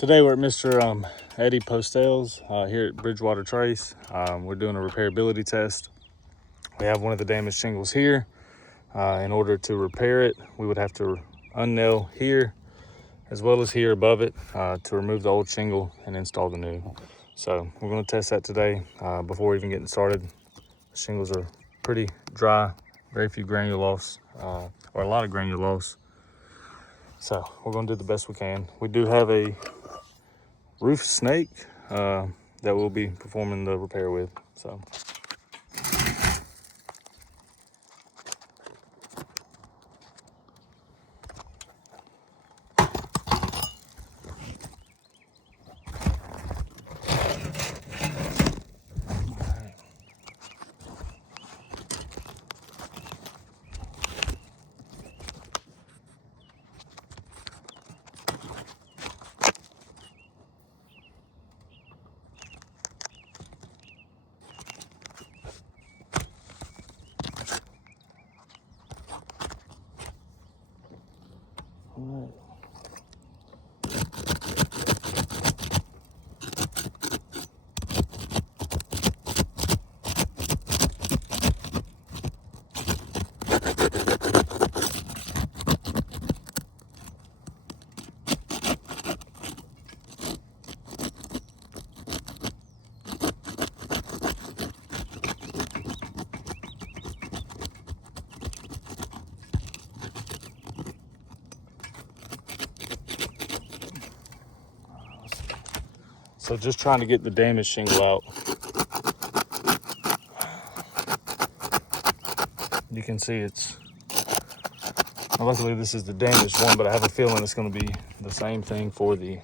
Today we're at Mr. Eddie Postell's here at Bridgewater Trace. We're doing a repairability test. We have one of the damaged shingles here. In order to repair it, we would have to unnail here as well as here above it to remove the old shingle and install the new. So we're going to test that today. Before even getting started, the shingles are pretty dry, very few granule loss, or a lot of granule loss. So we're going to do the best we can. We do have a roof snake that we'll be performing the repair with. So all right. So just trying to get the damaged shingle out. You can see luckily this is the damaged one, but I have a feeling it's going to be the same thing for the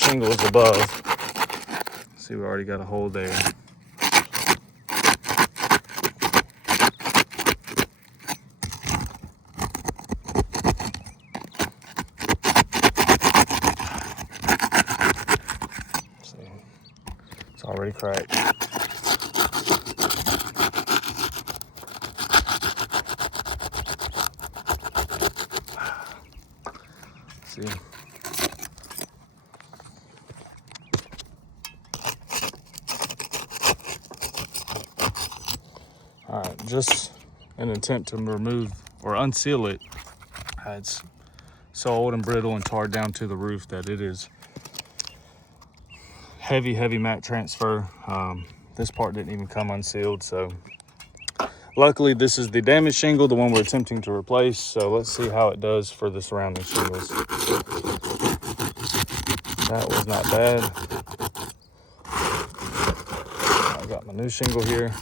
shingles above. See, we already got a hole there. See, it's already cracked. See. All right, just an attempt to remove or unseal it. It's so old and brittle and tarred down to the roof that it is heavy mat transfer. This part didn't even come unsealed, so luckily this is the damaged shingle, the one we're attempting to replace. So let's see how it does for the surrounding shingles. That was not bad. I got my new shingle here.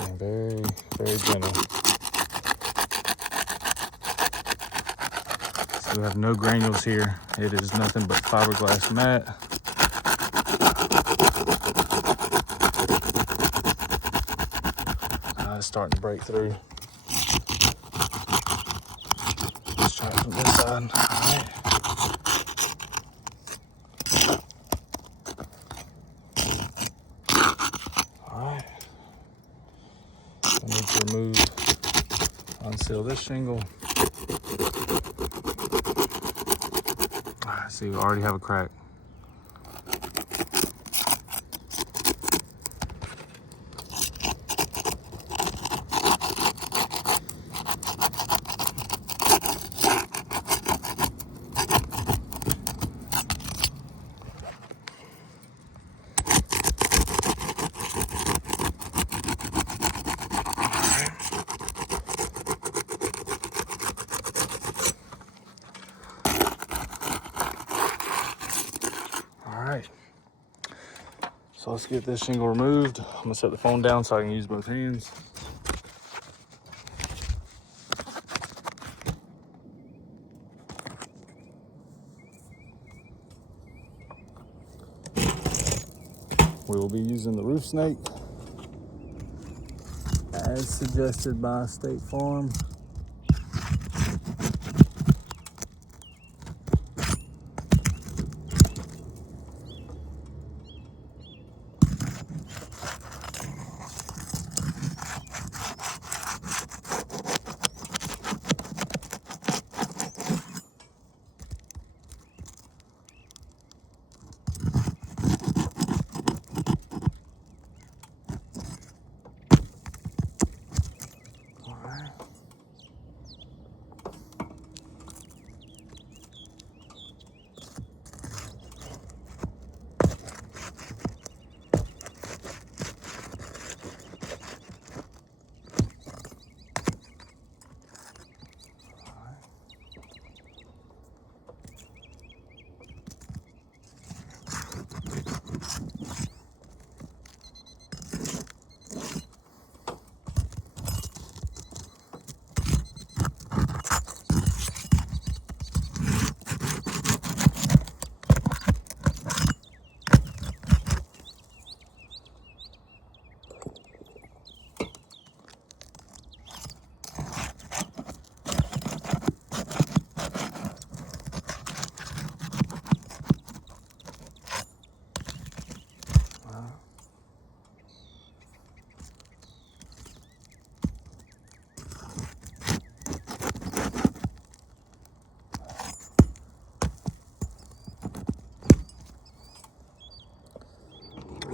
And very gentle. So we have no granules here. It is nothing but fiberglass mat. It's starting to break through. Let's try it from this side. All right. I need to unseal this shingle. See, we already have a crack. So let's get this shingle removed. I'm gonna set the phone down so I can use both hands. We will be using the roof snake as suggested by State Farm.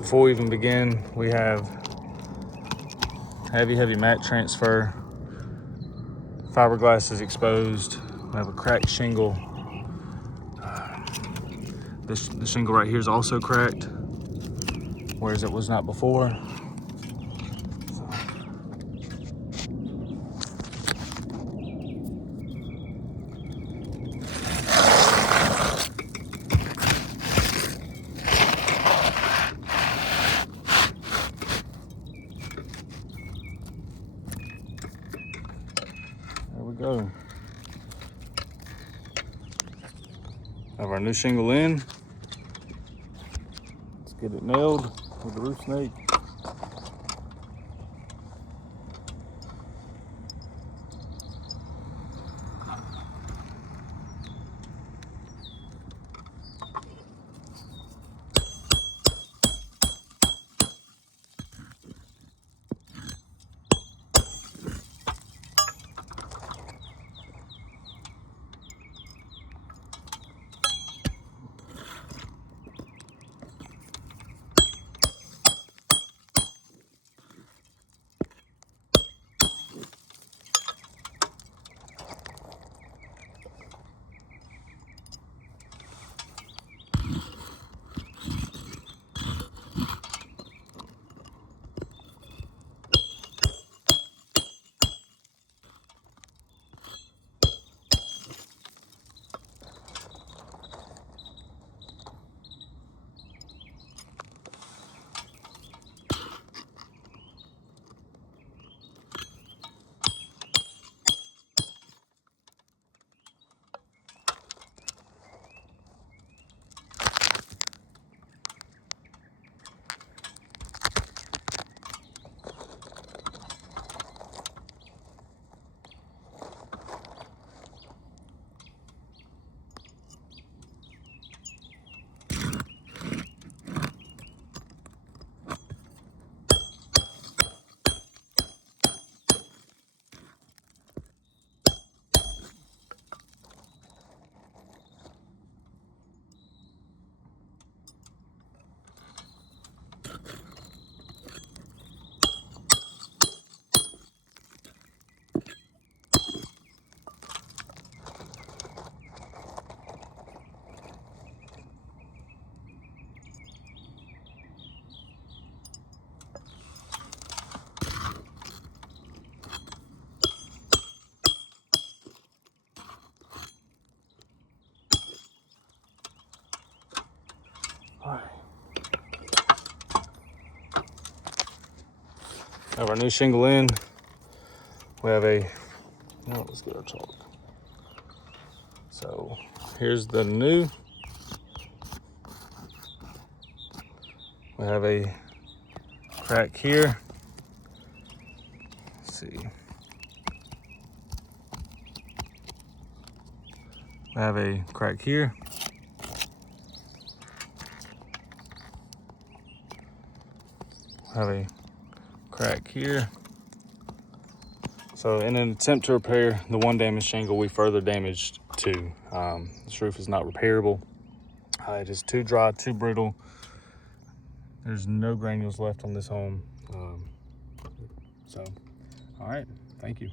before we even begin, we have heavy mat transfer. Fiberglass is exposed. We have a cracked shingle. The shingle right here is also cracked, whereas it was not before. There we go. Have our new shingle in. Let's get it nailed with the roof snake. Have our new shingle in. We have let's get our chalk. So here's the new. We have a crack here. Let's see. We have a crack here. We have a crack here. So in an attempt to repair the one damaged shingle, we further damaged two. This roof is not repairable. It is too dry, too brittle. There's no granules left on this home. All right, thank you.